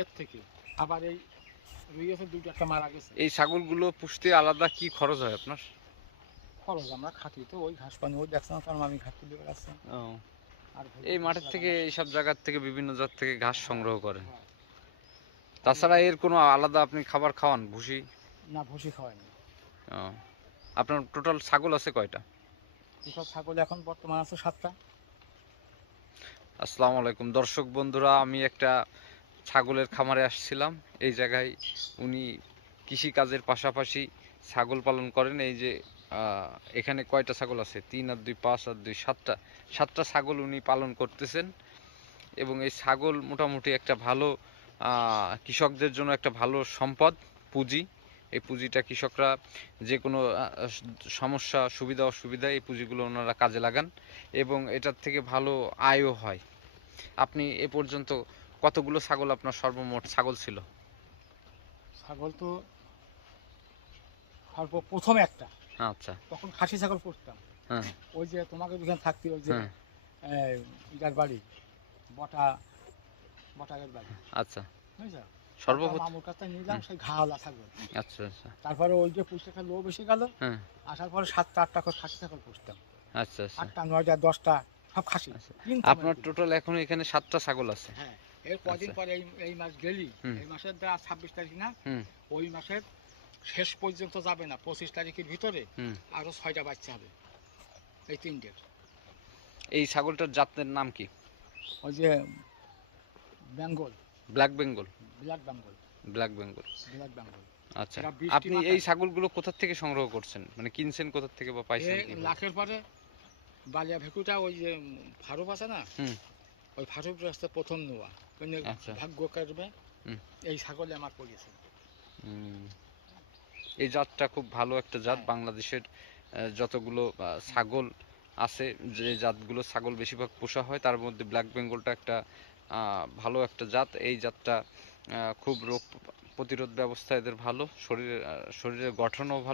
এর থেকে আবার এই রুইয়েছে দুটো একটা মারা গেছে। এই ছাগলগুলো পুষতে আলাদা কি খরচ হয় আপনার? খরচ আমরা খাটি তো ওই ঘাস পানি ওই দেখছেন তো আমি ঘাস তুলে বেড়াচ্ছি। ও, আর এই মাঠের থেকে এইসব জায়গার থেকে বিভিন্ন জাত থেকে ঘাস সংগ্রহ করেন। হ্যাঁ। তাছাড়া এর কোনো আলাদা আপনি খাবার খাওয়ান, ভুসি? না ভুসি খাওয়াই না। ও, আপনার টোটাল ছাগল আছে কয়টা? দুটো ছাগল এখন বর্তমান আছে 7টা। আসসালামু আলাইকুম দর্শক বন্ধুরা, আমি একটা ছাগলের খামারে আসছিলাম। এই জায়গায় উনি কৃষিকাজের পাশাপাশি ছাগল পালন করেন। এই যে এখানে কয়টা ছাগল আছে? 3 আর 2 5 আর 2 7টা ছাগল উনি পালন করতেছেন। এবং এই ছাগল মোটামুটি একটা ভালো কৃষকদের জন্য একটা ভালো সম্পদ, পুঁজি। এই পুঁজিটা কৃষকরা যে কোনো সমস্যা, সুবিধা অসুবিধা, এই পুঁজিগুলো ওনারা কাজে লাগান এবং এটার থেকে ভালো আয়ও হয়। আপনি এ পর্যন্ত কতগুলো ছাগল, আপনার সর্বমোট ছাগল ছিল? ছাগল তো সর্বপ্রথম একটা, আচ্ছা। তখন খাসি ছাগল পুষতাম। হ্যাঁ ওই যে তোমাকে যেখানে থাকতি ওই যে হ্যাঁ। ইটার বাড়ি বটাকের বাড়ি, আচ্ছা। বুঝছো? সর্বপ্রথম। মামুর কাছে নিলাম সেই ঘাওয়ালা ছাগল। আচ্ছা আচ্ছা। তারপরে ওই যে পুষতে লো বেশি গেল, হ্যাঁ। আসার পরে 7টা 8টা করে খাসি ছাগল পুষতাম। আচ্ছা আচ্ছা। 8টা 9টা 10টা সব খাসি। আচ্ছা। কিনতাম আপনার টোটাল এখন এখানে 7টা ছাগল আছে? হ্যাঁ। এর কদিন আচ্ছা। পরে এই মাস গেলি, হুম। এই মাসের 26 তারিখ না, হুম। ওই মাসের শেষ পর্যন্ত যাবে না, 25 তারিখের ভিতরে হুম। আরো 6টা বাচ্চা হবে এই 3টের। এই ছাগলটার জাতের নাম কি? ওই যে Bengal, black Bengal. Black Bengal, black Bengal. Black Bengal. আচ্ছা। এরা বৃষ্টি আপনি এই মাথায় ছাগলগুলো কোথা থেকে সংগ্রহ করছেন, মানে কিনছেন কোথা থেকে বা পাইছেন কি? লাখের পরে বালিয়া ভেকুটা ওই যে ফারুক আছে না, হুম। ওই ফারুক রাস্তা প্রথম নেওয়া, কিন্তু আচ্ছা। ভাগ্য কাটবে হুম। এই ছাগলে আমার পড়েছে। এই জাতটা খুব ভালো একটা জাত। হ্যাঁ। বাংলাদেশের যতগুলো ছাগল আছে, যে জাতগুলো ছাগল বেশিরভাগ পোষা হয় তার মধ্যে ব্ল্যাক বেঙ্গলটা একটা ভালো একটা জাত। এই জাতটা খুব রোগ প্রতিরোধ ব্যবস্থা এদের ভালো, শরীরের গঠনও ভালো।